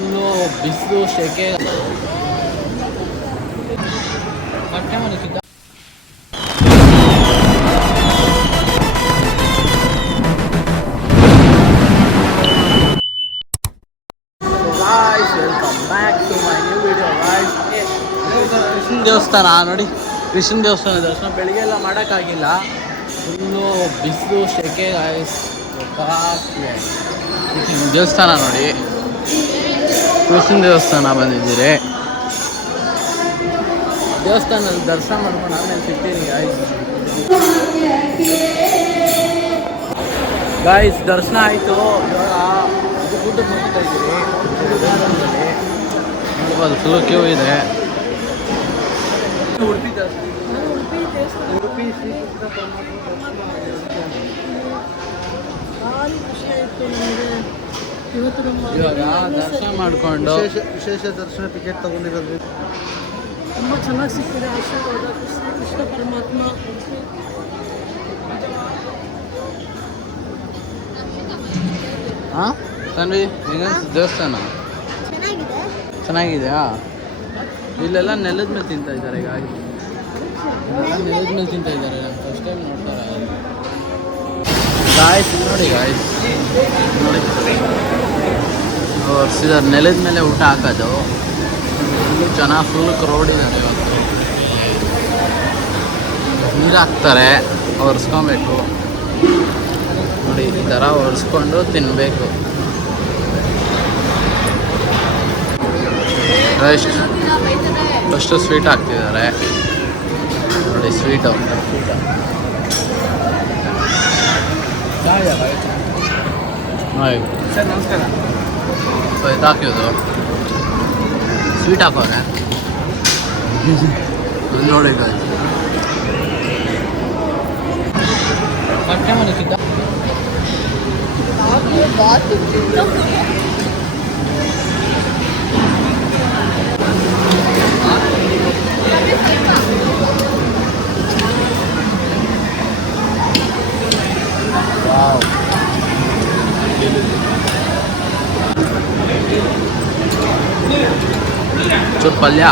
ಇನ್ನು ಬಿಸಿಲು ಶೆಕೆ ಕೃಷ್ಣ ದೇವಸ್ಥಾನ ನೋಡಿ. ಕೃಷ್ಣ ದೇವಸ್ಥಾನ ದರ್ಶನ ಬೆಳಿಗ್ಗೆ ಎಲ್ಲ ಮಾಡೋಕ್ಕಾಗಿಲ್ಲ, ಫುಲ್ಲು ಬಿಸಿಲು ಶೆಕೆ ದೇವಸ್ಥಾನ ನೋಡಿ. ಕೃಷ್ಣ ದೇವಸ್ಥಾನ ಬಂದಿದ್ದೀರಿ. ದೇವಸ್ಥಾನದಲ್ಲಿ ದರ್ಶನ ಮಾಡ್ಕೊಂಡು ಆಮೇಲೆ ಸಿಗ್ತೀನಿ ಗಾಯ್ಸ್. ದರ್ಶನ ಆಯಿತು. ಇವಾಗ ಊಟಕ್ಕೆ ಹೋಗ್ತಾ ಇದ್ದೀವಿ. ನೋಡ್ಬೋದು ಫುಲ್ಲು ಕ್ಯೂ ಇದೆ. ಉಡುಪಿ ಇವಾಗ ದರ್ಶನ ಮಾಡಿಕೊಂಡು ವಿಶೇಷ ದರ್ಶನ ಟಿಕೆಟ್ ತಗೊಂಡಿರೋದು ತುಂಬ ಚೆನ್ನಾಗಿ ಸಿಗ್ತಿದೆ. ಆಶೀರ್ವಾದ ಕೃಷ್ಣ ಪರಮಾತ್ಮ. ಹಾಂ ತನ್ವಿ ಹೆಂಗ ದೇವಸ್ಥಾನ ಚೆನ್ನಾಗಿದೆಯಾ? ಇಲ್ಲೆಲ್ಲ ನೆಲದ ಮೇಲೆ ತಿಂತಾ ಇದ್ದಾರೆ ಗಾಡಿ. ನೆಲದ ಮೇಲೆ ತಿಂತಾ ಇದ್ದಾರೆ. ಫಸ್ಟ್ ಟೈಮ್ ನೋಡ್ತಾರೆ ಗಾಯ್ಸ್. ನೋಡಿ ಗಾಯ್ಸ್ ನೋಡಿ ವರ್ಸಿದಾರೆ ನೆಲದ ಮೇಲೆ ಊಟ ಹಾಕೋದು. ಫುಲ್ಲು ಜನ ಫುಲ್ ಕ್ರೌಡ್ ಇದ್ದಾರೆ. ಇವತ್ತು ನೀರು ಹಾಕ್ತಾರೆ, ಒರೆಸ್ಕೊಬೇಕು ನೋಡಿ. ಈ ಥರ ಒರೆಸ್ಕೊಂಡು ತಿನ್ನಬೇಕು. ಫಸ್ಟು ಸ್ವೀಟ್ ಹಾಕ್ತಿದ್ದಾರೆ ನೋಡಿ. ಸ್ವೀಟು ಸರ್ ನಮಸ್ಕಾರ. ಇದು ಹಾಕಿದ್ದು ಸ್ವೀಟ್ ಹಾಕೋರೆ ನೋಡಿ. ಮೊಟ್ಟೆ ಮನಕ್ಕಿದ್ದ ಚೂರು ಪಲ್ಯ.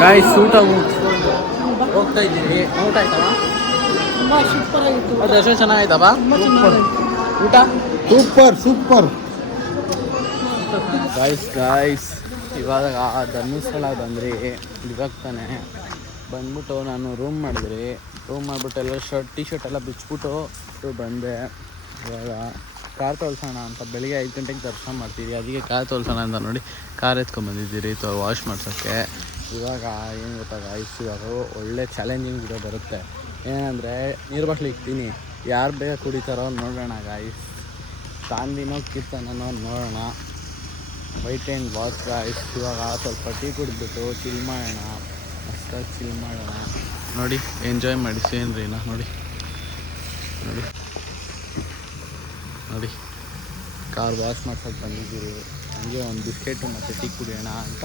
ಗಾಯ್ಸ್ ಊಟ ಹೋಗ್ತಾ ಇದ್ದೀವಿ. ಊಟ ಆಯ್ತಲ್ಲ? ತುಂಬ ಸೂಪರ್ ಆಗಿತ್ತು. ದರ್ಶನ ಚೆನ್ನಾಗಾಯ್ತಪ್ಪ? ಊಟ ಸೂಪರ್. ಗಾಯ್ಸ್ ಇವಾಗ ಧರ್ಮಸ್ಥಳ ಬಂದ್ರಿ. ಇವಾಗ ತಾನೆ ಬಂದ್ಬಿಟ್ಟು ನಾನು ರೂಮ್ ಮಾಡಿದ್ರಿ. ರೂಮ್ ಮಾಡಿಬಿಟ್ಟು ಎಲ್ಲ ಟಿ ಶರ್ಟ್ ಎಲ್ಲ ಬಿಚ್ಬಿಟ್ಟು ಬಂದೆ. ಇವಾಗ ಕಾರ್ ತೊಳ್ಸೋಣ ಅಂತ ಬೆಳಿಗ್ಗೆ 5 ಗಂಟೆಗೆ ದರ್ಶನ ಮಾಡ್ತೀವಿ. ಅದಕ್ಕೆ ಕಾರ್ ತೊಳ್ಸೋಣ ಅಂತ ನೋಡಿ ಕಾರ್ ಎತ್ಕೊಂಡ್ಬಂದಿದ್ದೀರಿ ವಾಶ್ ಮಾಡ್ಸೋಕ್ಕೆ. ಇವಾಗ ಏನು ಗೊತ್ತಾಗ ಇವಾಗ ಒಳ್ಳೆ ಚಾಲೆಂಜಿಂಗ್ ವಿಡಿಯೋ ಬರುತ್ತೆ. ಏನಂದರೆ ನೀರು ಬಾಟ್ಲಿ ಇಕ್ತೀನಿ, ಯಾರು ಬೇಗ ಕುಡಿತಾರೋ ನೋಡೋಣ ಗಾಯ್ಸ್. ತಾಂದಿನೋ ಕೀರ್ತನೋ ನೋಡೋಣ. White and watch guys. ಇವಾಗ ಸ್ವಲ್ಪ ಟೀ ಕುಡಿದ್ಬಿಟ್ಟು ಚಿಲ್ ಮಾಡೋಣ. ಮಸ್ತಾಗಿ ಚಿಲ್ ಮಾಡೋಣ ನೋಡಿ. ಎಂಜಾಯ್ ಮಾಡಿ ಸೀನ್ರಿನ ನೋಡಿ. ನೋಡಿ ಕಾರ್ ವಾಶ್ ಮಾಡ್ಸೋಕೆ ಬಂದಿದ್ದೀರಿ. ಹಂಗೆ ಒಂದು ಬಿಸ್ಕೆಟು ಮತ್ತು ಟೀ ಕುಡಿಯೋಣ ಅಂತ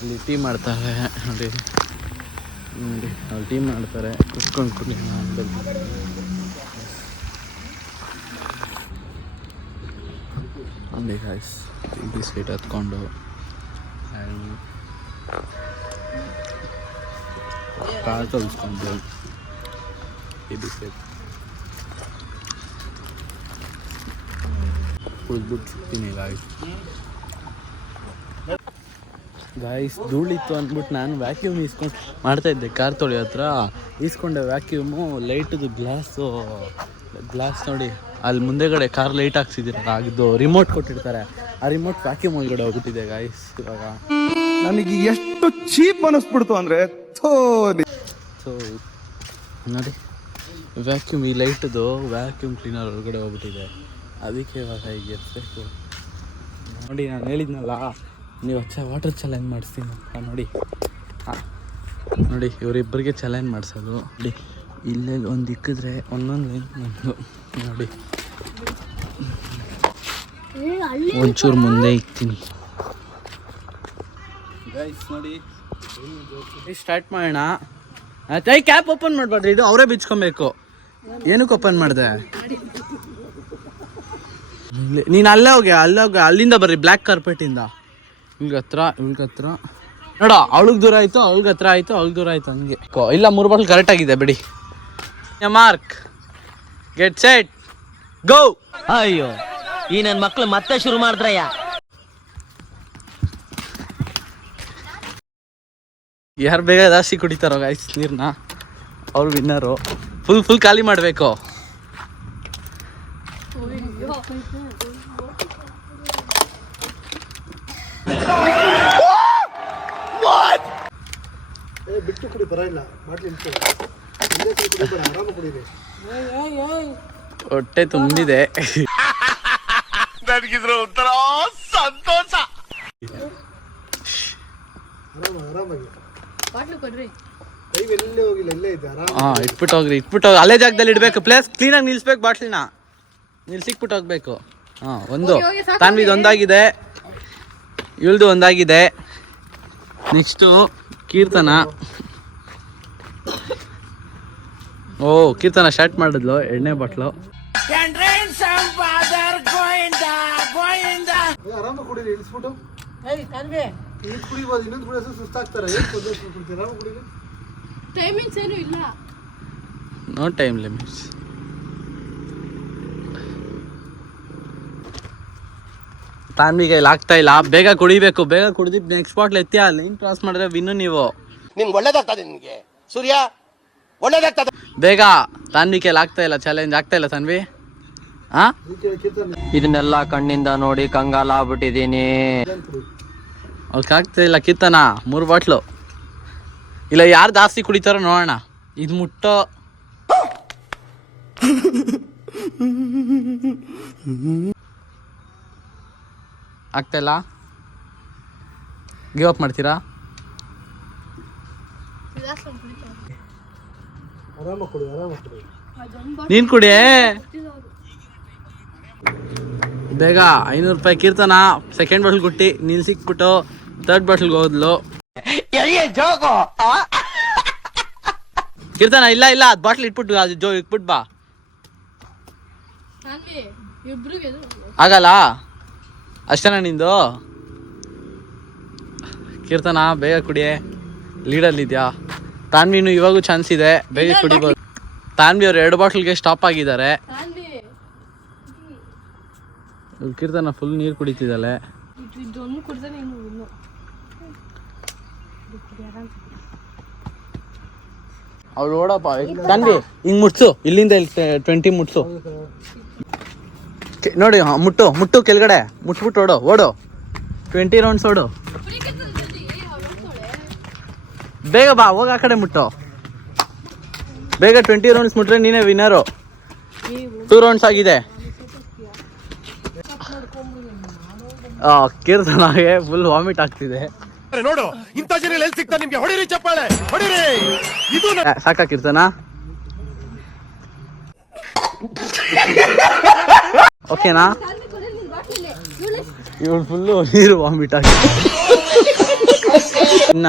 ಇಲ್ಲಿ ಟೀ ಮಾಡ್ತಾರೆ ನೋಡಿ. ಅಲ್ಲಿ ಟೀ ಮಾಡ್ತಾರೆ, ಕುತ್ಕೊಂಡು ಕುಡಿಯೋಣ ಅಂತ. ಅಲ್ಲಿ ಗಾಯ್ಸ್ ಬಿಸ್ಕೆಟ್ ಹತ್ಕೊಂಡು ಕಾರ್ ತೊಳ್ಸ್ಕೊಂಡು ಈ ಬಿಸ್ಕೆಟ್ ಕುಡಿದ್ಬಿಟ್ಟು ಸಿಗ್ತೀನಿ ಗಾಯ್ಸ್. ಧೂಳಿತ್ತು ಅಂದ್ಬಿಟ್ಟು ನಾನು ವ್ಯಾಕ್ಯೂಮ್ ಈಸ್ಕೊಂಡು ಮಾಡ್ತಾಯಿದ್ದೆ. ಕಾರ್ ತೊಳೆಯೋ ಹತ್ರ ಈಸ್ಕೊಂಡೆ ವ್ಯಾಕ್ಯೂಮು. ಲೈಟದು ಗ್ಲಾಸ್ ನೋಡಿ, ಅಲ್ಲಿ ಮುಂದೆಗಡೆ ಕಾರ್ ಲೈಟ್ ಹಾಕ್ಸಿದ್ದೀರ, ಅದು ರಿಮೋಟ್ ಕೊಟ್ಟಿರ್ತಾರೆ. ಆ ರಿಮೋಟ್ ವ್ಯಾಕ್ಯೂಮ್ ಒಳಗಡೆ ಹೋಗ್ಬಿಟ್ಟಿದೆ ಗಾಯ್ಸ್. ಇವಾಗ ನನಗೆ ಎಷ್ಟು ಚೀಪ್ ಅನ್ನಿಸ್ಬಿಡ್ತು ಅಂದರೆ ಸೊ ನೋಡಿ ವ್ಯಾಕ್ಯೂಮ್, ಈ ಲೈಟದು ವ್ಯಾಕ್ಯೂಮ್ ಕ್ಲೀನರ್ ಒಳಗಡೆ ಹೋಗ್ಬಿಟ್ಟಿದೆ. ಅದಕ್ಕೆ ಇವಾಗ ಈಗ ಎತ್ತಬೇಕು ನೋಡಿ. ನಾನು ಹೇಳಿದ್ನಲ್ಲ ನೀವು ವಾಟರ್ ಚಾಲೆಂಜ್ ಮಾಡಿಸ್ತೀನಿ ಅಂತ ನೋಡಿ. ನೋಡಿ ಇವರಿಬ್ಬರಿಗೆ ಚಾಲೆಂಜ್ ಮಾಡಿಸೋದು ನೋಡಿ. ಇಲ್ಲೇ ಒಂದು ಇಕ್ಕಿದ್ರೆ ಒಂದೊಂದು ಲೈನ್ ಬಂದು ನೋಡಿ. ಒಂಚೂರು ಮುಂದೆ ಇಕ್ತೀನಿ ಗೈಸ್ ನೋಡಿ. ಸ್ಟಾರ್ಟ್ ಮಾಡೋಣ. ಆಯ್ತು ಕ್ಯಾಪ್ ಓಪನ್ ಮಾಡ್ಬಾರ್ದು, ಇದು ಅವರೇ ಬಿಚ್ಕೊಬೇಕು. ಏನಕ್ಕೆ ಓಪನ್ ಮಾಡಿದೆ? ನೀನು ಅಲ್ಲೇ ಹೋಗಿ ಅಲ್ಲಿಂದ ಬರ್ರಿ, ಬ್ಲ್ಯಾಕ್ ಕಾರ್ಪೆಟಿಂದ ಇವ್ಳಿಗೆ ಹತ್ರ ನೋಡ. ಅವಳಿಗೆ ದೂರ ಆಯಿತು, ಅವಳಿಗೆ ಹತ್ರ ಆಯಿತು, ಅವಳಿಗೆ ದೂರ ಆಯಿತು, ಹಂಗೆ. ಇಲ್ಲ 3 ಬಾಟಲ್ ಕರೆಕ್ಟ್ ಆಗಿದೆ ಬಿಡಿ. ಮಾರ್ಕ್, ಗೆಟ್ ಸೆಟ್, ಗೋ. ಅಯ್ಯೋ, ಈ ನನ್ನ ಮಕ್ಳು ಮತ್ತೆ ಶುರು ಮಾಡಿದ್ರಯ್ಯ. ಯಾರು ಬೇಗ ಜಾಸ್ತಿ ಕುಡಿತಾರೋ ಗೈಸ್ ನೀರನ್ನ, ಅವ್ರು ವಿನ್ನರು. ಫುಲ್ ಖಾಲಿ ಮಾಡಬೇಕು. ಬಿಟ್ಟು ಕುಡಿ, ಬರಲ್ಲ ಬಾಟ್ಲಿ ಆರಾಮ ಕುಡಿದೆ. ಹೊಟ್ಟೆ ತುಂಬಿದೆ. ನನಗಿದ್ರ ಒಂಥರ ಸಂತೋಷ. ಆರಾಮಾಗಿ ಕೈ ಎಲ್ಲೇ ಹೋಗಿಲ್ಲ, ಎಲ್ಲೇ ಇದೆ ಆರಾಮ. ಇಟ್ಬಿಟ್ಟು ಹೋಗಿ ಅಲ್ಲೇ ಜಾಗದಲ್ಲಿ ಇಡಬೇಕು. ಪ್ಲೇಸ್ ಕ್ಲೀನಾಗಿ ನಿಲ್ಸ್ಬೇಕು, ಬಾಟ್ಲಿನ ನಿಲ್ಸಿಕ್ಬಿಟ್ಟು ಹೋಗ್ಬೇಕು. ಒಂದು ತಾನ್ವಿದು ಒಂದಾಗಿದೆ, ಇವಳ್ದು ಒಂದಾಗಿದೆ. ನೆಕ್ಸ್ಟು ಕೀರ್ತನ. ಕೀರ್ತನ ಸ್ಟಾರ್ಟ್ ಮಾಡಿದ್ಲು ಎಣ್ಣೆ ಬಾಟ್ಲು. ಆರಾಮ ಕುಡೀರಿ, ಇಳಿಸ್ಬಿಟ್ಟು ಕುಡಿಬೋದು. ಇನ್ನೊಂದು ಕುಡಿಯೋದು ಸುಸ್ತಾಗ್ತಾರೆ. ಆರಾಮ ಕುಡೀರಿ. ಟೈಮಿಂಗ್ಸ್ ಏನು ಇಲ್ಲ, ನೋ ಟೈಮ್ ಲಿಮಿಟ್ಸ್. ತಾನ್ವಿಗೆ ಇಲ್ಲಿ ಆಗ್ತಾ ಇಲ್ಲ, ಬೇಗ ಕುಡಿಬೇಕು. ಬೇಗ ಕುಡಿದು ನೆಕ್ಸ್ಟ್ ಬಾಟ್ಲ್ ಎತ್ತಿ ಆ ಲೈನ್ ಕ್ರಾಸ್ ಮಾಡಿದ್ರೆ ವಿನ್ನು ನೀವು. ನಿಮ್ಗೆ ಒಳ್ಳೇದಾಗ್ತದೆ, ನಿಮಗೆ ಸೂರ್ಯ ಒಳ್ಳೇದಾಗ್ತದೆ. ಬೇಗ. ತಾನ್ವಿ ಕೈಲಿ ಆಗ್ತಾ ಇಲ್ಲ, ಚಾಲೆಂಜ್ ಆಗ್ತಾ ಇಲ್ಲ ತಾನ್ವಿ. ಇದನ್ನೆಲ್ಲ ಕಣ್ಣಿಂದ ನೋಡಿ ಕಂಗಾಲ ಆಗ್ಬಿಟ್ಟಿದೀನಿ. ಅವ್ಕೆ ಆಗ್ತಾ ಇಲ್ಲ. ಕೀರ್ತನ 3 ಬಾಟ್ಲು. ಇಲ್ಲ ಯಾರು ಜಾಸ್ತಿ ಕುಡಿತಾರೋ ನೋಡೋಣ. ಇದು ಮುಟ್ಟೋ ಆಗ್ತಾ ಇಲ್ಲ. ಗಿವ್ ಅಪ್ ಮಾಡ್ತೀರಾ? ಆರಾಮ ಕುಡಿ, ಆರಾಮ ಕುಡಿ. ನೀನ್ ಕುಡಿ ಬೇಗ. 500 ರೂಪಾಯಿ. ಕೀರ್ತನ ಸೆಕೆಂಡ್ ಬಾಟಲ್ ಕೊಟ್ಟು ನಿಲ್ಸಿಕ್ಬಿಟ್ಟು ಥರ್ಡ್ ಬಾಟಲ್ಗೆ ಹೋದ್ಲು. ಕೀರ್ತನ ಇಲ್ಲ ಅದ್ ಬಾಟ್ಲ್ ಇಟ್ಬಿಟ್ಟು ಅದು ಇಟ್ಬಿಟ್ಟು ಬಾ. ಆಗಲ್ಲ ಅಷ್ಟೇನಾ ನಿಂದು? ಕೀರ್ತನ ಬೇಗ ಕುಡಿಯೇ, ಲೀಡಲ್ಲಿದ್ಯಾ. ತಾನ್ವಿನು ಇವಾಗೂ ಚಾನ್ಸ್ ಇದೆ, ಬೇಗ ಕುಡಿಬೋದು. ತಾನ್ವಿ ಅವ್ರು 2 ಬಾಟಲ್ಗೆ ಸ್ಟಾಪ್ ಆಗಿದ್ದಾರೆ. ಕೀರ್ತನ ಫುಲ್ ನೀರು ಕುಡಿತಿದ್ದಾಳೆ. ಅವ್ಳು ಓಡಪ್ಪ. ತಾನ್ವಿ ಹಿಂಗ್ ಮುಟ್ಸು, ಇಲ್ಲಿಂದ 20 ಮುಟ್ಸು ನೋಡಿ. ಮುಟ್ಟು ಕೆಳಗಡೆ ಮುಟ್ಬಿಟ್ಟು ಓಡು 20 ರೌಂಡ್ಸ್ ಓಡು. ಬೇಗ ಬಾ, ಹೋಗ ಆ ಕಡೆ ಮುಟ್ಟು ಬೇಗ. 20 ರೌಂಡ್ಸ್ ಮುಟ್ರೆ ನೀನೇ ವಿನ್ನರು. 2 ರೌಂಡ್ಸ್ ಆಗಿದೆ. ಕೀರ್ತನಾಗೆ ಫುಲ್ ವಾಮಿಟ್ ಆಗ್ತಿದೆ. ನೋಡು, ಇಂಥ ಜನ ಎಲ್ಲಿ ಸಿಗ್ತಾರೆ ನಿಮ್ಗೆ? ಹೊಡಿರಿ ಚಪ್ಪಾಳೆ, ಹೊಡಿರಿ. ಇದು ಸಾಕಾ ಕೀರ್ತನ? ಓಕೆನಾ? ಇವಳು ಫುಲ್ಲು ನೀರು ವಾಮಿಟ್ ಆಗಿ ಇನ್ನ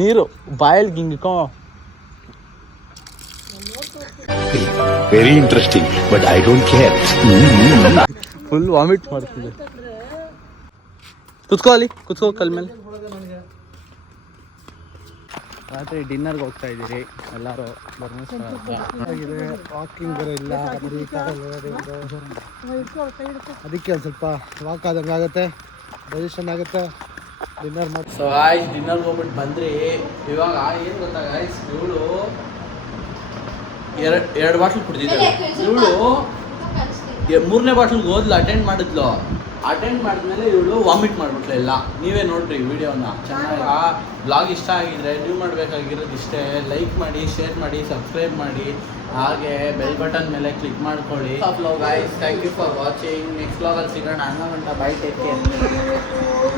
ನೀರು ಬಾಯಲ್ಲಿ ಗಿಂಗಿಕೋ. Very interesting but I don't care. Full vomit ಮಾಡ್ತಿದೆ. ಕುತ್ಕೋ ಕಲ್ ಮೇಲೆ. ರಾತ್ರಿ ಡಿನ್ನರ್ಗೆ ಹೋಗ್ತಾ ಇದ್ದೀರಿ ಎಲ್ಲರೂ. ವಾಕಿಂಗ್ ಬೇರೆ ಇಲ್ಲ, ಅದಕ್ಕೆ ಒಂದು ಸ್ವಲ್ಪ ವಾಕ್ ಆದಂಗೆ ಆಗುತ್ತೆ, ಡೈಜೆಷನ್ ಆಗುತ್ತೆ. ಡಿನ್ನರ್ ಮಾಡಿ ಸೊ ಡಿನ್ನರ್ಗೆ ಹೋಗ್ಬಿಟ್ಟು ಬಂದ್ರಿ. ಇವಾಗ ಏನು ಗೊತ್ತಾ ಗಾಯ್ಸ್, ಇವಳು 2 ಬಾಟ್ಲ್ ಕುಡ್ದಿದ್ದಾಳೆ. ಇವಳು 3ನೇ ಬಾಟ್ಲ್ಗೆ ಹೋದ್ಲು, ಅಟೆಂಡ್ ಮಾಡಿದ್ಮೇಲೆ ಇವಳು ವಾಮಿಟ್ ಮಾಡ್ಬಿಟ್ಲೆ ಎಲ್ಲ. ನೀವೇ ನೋಡ್ರಿ ವಿಡಿಯೋನ ಚೆನ್ನಾಗಿ. ಬ್ಲಾಗ್ ಇಷ್ಟ ಆಗಿದ್ರೆ ನೀವು ಮಾಡಬೇಕಾಗಿರೋದು ಇಷ್ಟೇ, ಲೈಕ್ ಮಾಡಿ, ಶೇರ್ ಮಾಡಿ, ಸಬ್ಸ್ಕ್ರೈಬ್ ಮಾಡಿ, ಹಾಗೆ ಬೆಲ್ ಬಟನ್ ಮೇಲೆ ಕ್ಲಿಕ್ ಮಾಡ್ಕೊಳ್ಳಿ. Guys thank you for watching. Next ಬ್ಲಾಗಲ್ಲಿ ಸಿಗೋಣ. ಹಂಗಂಟ ಬೈ, ಟೇಕ್ ಕೇರ್.